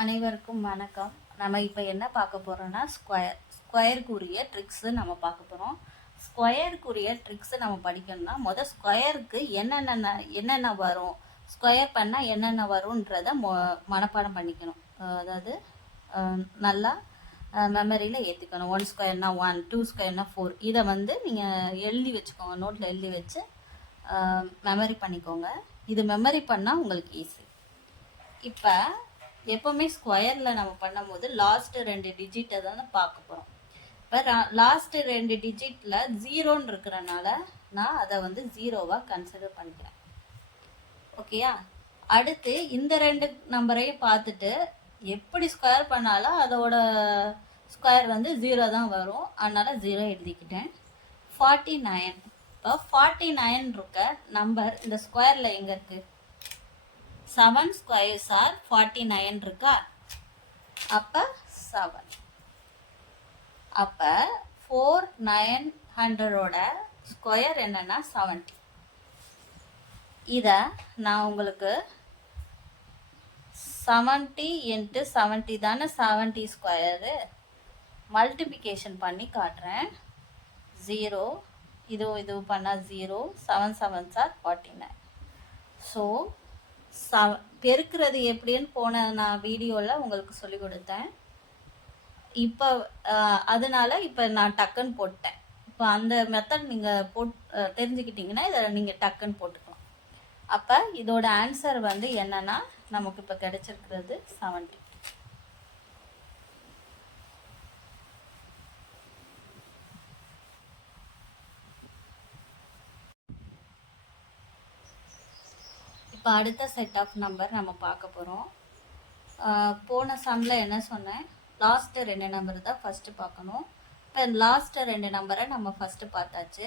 அனைவருக்கும் வணக்கம். நம்ம இப்போ என்ன பார்க்க போகிறோன்னா ஸ்கொயருக்குரிய ட்ரிக்ஸு நம்ம பார்க்க போகிறோம். ஸ்கொயருக்குரிய ட்ரிக்ஸு நம்ம படிக்கணும்னா ஸ்கொயருக்கு என்னென்ன வரும், ஸ்கொயர் பண்ணால் என்னென்ன வரும்ன்றதை மனப்பாடம் பண்ணிக்கணும். அதாவது நல்லா மெமரியில் ஏற்றிக்கணும். 1 ஸ்கொயர்னா 1, 2 ஸ்கொயர்னா 4. இதை நீங்கள் எழுதி வச்சுக்கோங்க, நோட்டில் எழுதி வச்சு மெமரி பண்ணிக்கோங்க. இது மெமரி பண்ணால் உங்களுக்கு ஈஸி. இப்போ எப்போவுமே ஸ்கொயரில் நம்ம பண்ணும்போது லாஸ்ட்டு 2 டிஜிட்டை தான் பார்க்க போகிறோம். இப்போ லாஸ்ட்டு 2 டிஜிட்டில் 0ன்னு இருக்கிறனால நான் அதை 0வாக கன்சிடர் பண்ணிக்கிறேன். ஓகேயா? அடுத்து இந்த 2 நம்பரையும் பார்த்துட்டு எப்படி ஸ்கொயர் பண்ணாலும் அதோட ஸ்கொயர் 0 தான் வரும். அதனால் 0 எழுதிக்கிட்டேன். 49. இப்போ 49 இருக்க நம்பர் இந்த ஸ்கொயரில் எங்கே இருக்குது? 7 ஸ்கொயர்ஸ் ஆர் 49 இருக்கா? அப்போ 7. அப்போ 4900ஓட ஸ்கொயர் என்னன்னா 70. இதை நான் உங்களுக்கு 70 × 70 தானே 70 ஸ்கொயரு, மல்டிப்ளிகேஷன் பண்ணி காட்டுறேன். 0 இது பண்ணால் 0, 7 7s are 49. ஸோ பெருக்கிறது எப்படின்னு போன நான் வீடியோவில் உங்களுக்கு சொல்லி கொடுத்தேன். இப்போ அதனால் இப்போ நான் டக்குன்னு போட்டேன். இப்போ அந்த மெத்தட் நீங்கள் தெரிஞ்சுக்கிட்டிங்கன்னா இதை நீங்கள் டக்குன்னு போட்டுக்கலாம். அப்போ இதோட ஆன்சர் என்னன்னா நமக்கு இப்போ கிடைச்சிருக்கிறது 70. இப்போ அடுத்த செட் ஆஃப் நம்பர் நம்ம பார்க்க போகிறோம். போன சம்மில் என்ன சொன்னேன், லாஸ்ட்டு 2 நம்பர் தான் ஃபஸ்ட்டு பார்க்கணும். இப்போ லாஸ்ட்டு 2 நம்பரை நம்ம ஃபஸ்ட்டு பார்த்தாச்சு.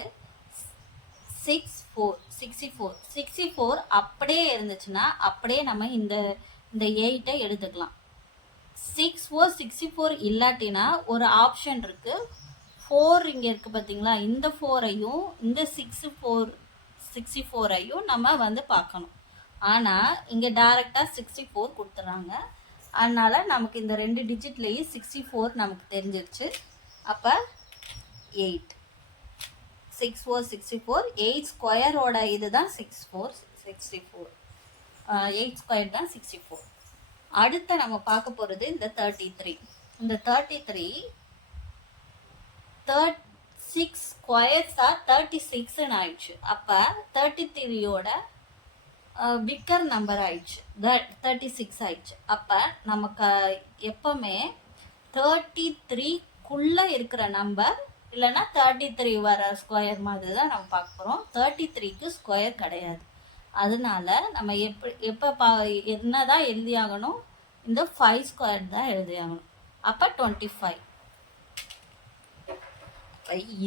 64 அப்படியே இருந்துச்சுன்னா அப்படியே நம்ம இந்த 8 எடுத்துக்கலாம். 64 இல்லாட்டினா ஒரு ஆப்ஷன் இருக்குது. 4 இங்கே இருக்குது பார்த்தீங்களா? இந்த 4ஐயும் இந்த 64ஐயும் நம்ம பார்க்கணும். ஆனால் இங்கே டைரெக்டாக 64 கொடுத்துட்றாங்க. அதனால் நமக்கு இந்த 2 டிஜிட்லேயும் 64 நமக்கு தெரிஞ்சிருச்சு. அப்போ 8 64 8 ஸ்கொயரோட இது தான் 64 8 ஸ்கொயர் தான் 64. அடுத்த நம்ம பார்க்க போகிறது இந்த 33. இந்த 33 6 ஸ்கொயர்ஸ் ஆர் 36ன்னு ஆயிடுச்சு. அப்போ 33யோட பிக்கர் நம்பர் ஆயிடுச்சு, 36 ஆயிடுச்சு. அப்போ நமக்கு எப்பவுமே 33க்குள்ளே இருக்கிற நம்பர் இல்லைன்னா 33 வர ஸ்கொயர் மாதிரி தான் நம்ம பார்க்க போகிறோம். 33க்கு ஸ்கொயர் கிடையாது. அதனால நம்ம எப்போ என்ன தான் எழுதியாகணும், இந்த 5 ஸ்கொயர் தான் எழுதியாகணும். அப்போ 25.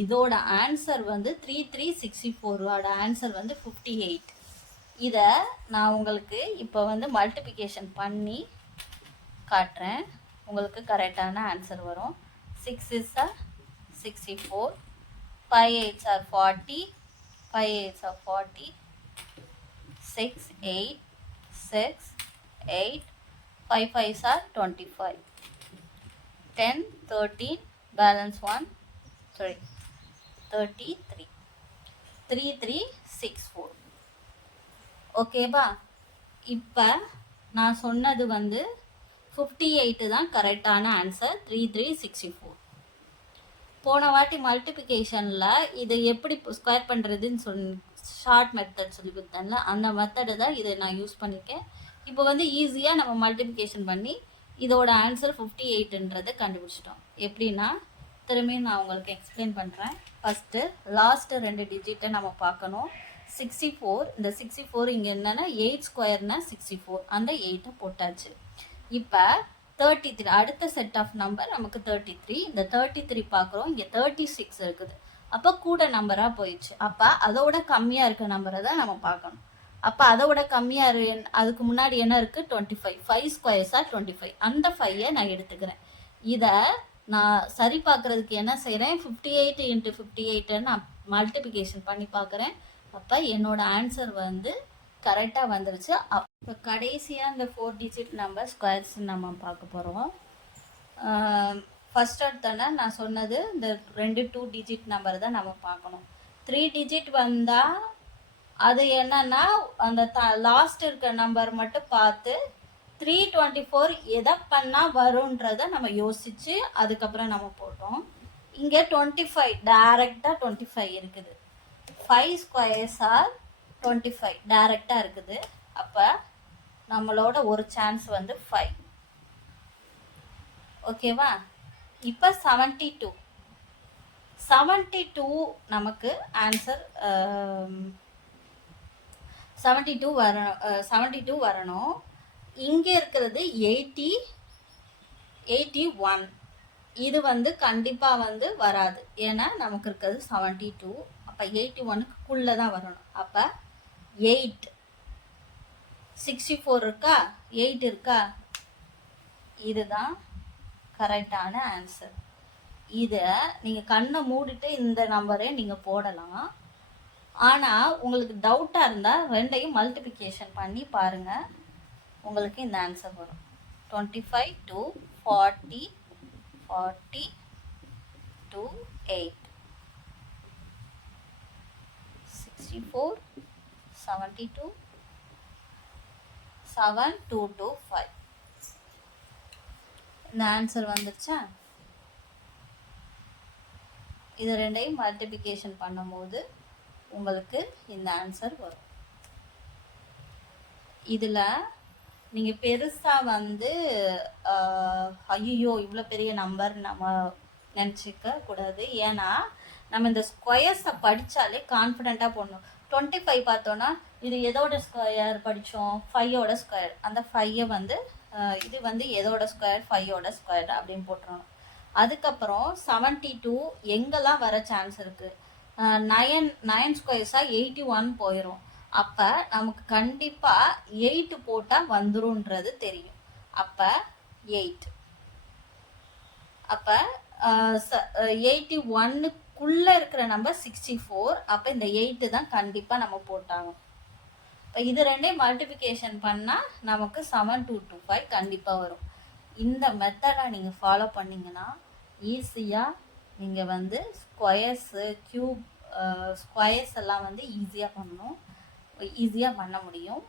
இதோட ஆன்சர் 3364ஓட ஆன்சர் 58. இதை நான் உங்களுக்கு இப்போ மல்டிப்ளிகேஷன் பண்ணி காட்டுறேன். உங்களுக்கு கரெக்டான ஆன்சர் வரும். 6 is 64, 5 8s are 40, 5 8s are 40, 6 8 6 8, 5 5s are 25, 10 13, balance 1 3, 33, 3364. ஓகேவா? இப்போ நான் சொன்னது 58 தான் கரெக்டான ஆன்சர். 3364. போன வாட்டி மல்டிப்ளிகேஷனில் இதை எப்படி ஸ்கொயர் பண்ணுறதுன்னு ஷார்ட் மெத்தட் சொல்லி கொடுத்தேன்ல, அந்த மெத்தடு தான் இதை நான் யூஸ் பண்ணியிருக்கேன். இப்போ ஈஸியாக நம்ம மல்டிப்ளிகேஷன் பண்ணி இதோட ஆன்சர் 58ன்றதை கண்டுபிடிச்சிட்டோம். எப்படின்னா திரும்பியும் நான் உங்களுக்கு எக்ஸ்பிளைன் பண்ணுறேன். ஃபஸ்ட்டு லாஸ்ட்டு 2 டிஜிட்டை நம்ம பார்க்கணும். 64, இந்த 64 இங்கே என்னென்னா 8 ஸ்கொயர்னா 64, அந்த 8ஐ போட்டாச்சு. இப்போ 33 அடுத்த செட் ஆஃப் நம்பர் நமக்கு 33. இந்த 33 பார்க்குறோம், இங்கே 36 இருக்குது. அப்போ கூட நம்பராக போயிடுச்சு. அப்போ அதோட கம்மியாக இருக்க நம்பரை தான் நம்ம பார்க்கணும். அப்போ அதோட கம்மியாக அதுக்கு முன்னாடி என்ன இருக்குது? 25. 5 ஸ்கொயர்ஸாக 25. அந்த 5ஐ நான் எடுத்துக்கிறேன். இதை நான் சரி பார்க்குறதுக்கு என்ன செய்கிறேன், 58 × 58 நான் மல்டிப்ளிகேஷன் பண்ணி பார்க்குறேன். அப்போ என்னோட ஆன்சர் கரெக்டாக வந்துருச்சு. இப்போ கடைசியாக இந்த 4 டிஜிட் நம்பர் ஸ்கொயர்ஸ் நம்ம பார்க்க போகிறோம். ஃபஸ்ட் எடுத்தோன்னே நான் சொன்னது இந்த 2 டிஜிட் நம்பர் தான் நம்ம பார்க்கணும். 3 டிஜிட் வந்தால் அது என்னன்னா அந்த லாஸ்ட் இருக்க நம்பர் மட்டும் பார்த்து 324 எதை பண்ணால் வரும்ன்றதை நம்ம யோசித்து அதுக்கப்புறம் நம்ம போட்டோம். இங்கே 25 டைரெக்டாக 25 இருக்குது. 5 ஸ்கொயர்ஸ் ஆர் 25 டைரெக்டாக இருக்குது. அப்போ நம்மளோட ஒரு சான்ஸ் வந்து 5. ஓகேவா? இப்போ 72 நமக்கு ஆன்சர் 72 வரணும். இங்கே இருக்கிறது 81. இது வந்து கண்டிப்பாக வந்து வராது. ஏன்னா நமக்கு இருக்கிறது 72. அப்போ 81க்குள்ளே தான் வரணும். அப்போ 8. 64 இருக்கா, 8 இருக்கா, இதுதான் கரெக்டான ஆன்சர். இதை நீங்கள் கண்ணை மூடிட்டு இந்த நம்பரே நீங்கள் போடலாம். ஆனால் உங்களுக்கு டவுட்டாக இருந்தால் ரெண்டையும் மல்டிப்ளிகேஷன் பண்ணி பாருங்கள், உங்களுக்கு இந்த ஆன்சர் வரும். 25 to 40 to 8, 64, 72, 7, 2 to 5. இந்த ஆன்சர் வந்துருச்சா? இது ரெண்டையும் மல்டிப்ளிகேஷன் பண்ணும்போது உங்களுக்கு இந்த ஆன்சர் வரும். இதில் நீங்கள் பெருசாக வந்து ஐயோ இவ்வளோ பெரிய நம்பர் நம்ம நினச்சிக்க கூடாது. ஏன்னா நம்ம இந்த ஸ்கொயர்ஸை படித்தாலே கான்ஃபிடெண்ட்டாக போடணும். 25 பார்த்தோன்னா இது எதோட ஸ்கொயர் படித்தோம், 5ஓட ஸ்கொயர். அந்த 5 வந்து இது வந்து எதோட ஸ்கொயர், 5ஓட ஸ்கொயர் அப்படின்னு போட்டுருணும். அதுக்கப்புறம் 72 எங்கெல்லாம் வர சான்ஸ் இருக்குது, 9 ஸ்கொயர்ஸாக 81 போயிடும். அப்போ நமக்கு கண்டிப்பாக 8 போட்டால் வந்துருன்றது தெரியும். அப்போ 8. அப்போ 81க்குள்ளே இருக்கிற நம்பர் 64. அப்போ இந்த 8 தான் கண்டிப்பாக நம்ம போட்டாங்க. இப்போ இது ரெண்டையும் மல்டிப்ளிகேஷன் பண்ணால் நமக்கு 7225 கண்டிப்பாக வரும். இந்த மெத்தடை நீங்கள் ஃபாலோ பண்ணிங்கன்னா ஈஸியாக நீங்கள் வந்து ஸ்கொயர்ஸு ஸ்கொயர்ஸ் எல்லாம் வந்து ஈஸியாக பண்ண முடியும்.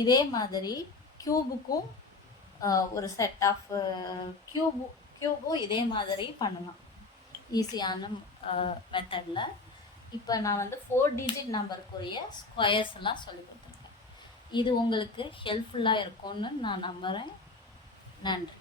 இதே மாதிரி க்யூபுக்கும் ஒரு செட் ஆஃப் க்யூபும் இதே மாதிரி பண்ணலாம் ஈஸியான மெத்தடில். இப்போ நான் வந்து 4 டிஜிட் நம்பருக்குரிய ஸ்கொயர்ஸ் எல்லாம் சொல்லி கொடுத்துருக்கேன். இது உங்களுக்கு ஹெல்ப்ஃபுல்லாக இருக்கும்னு நான் நம்புகிறேன். நன்றி.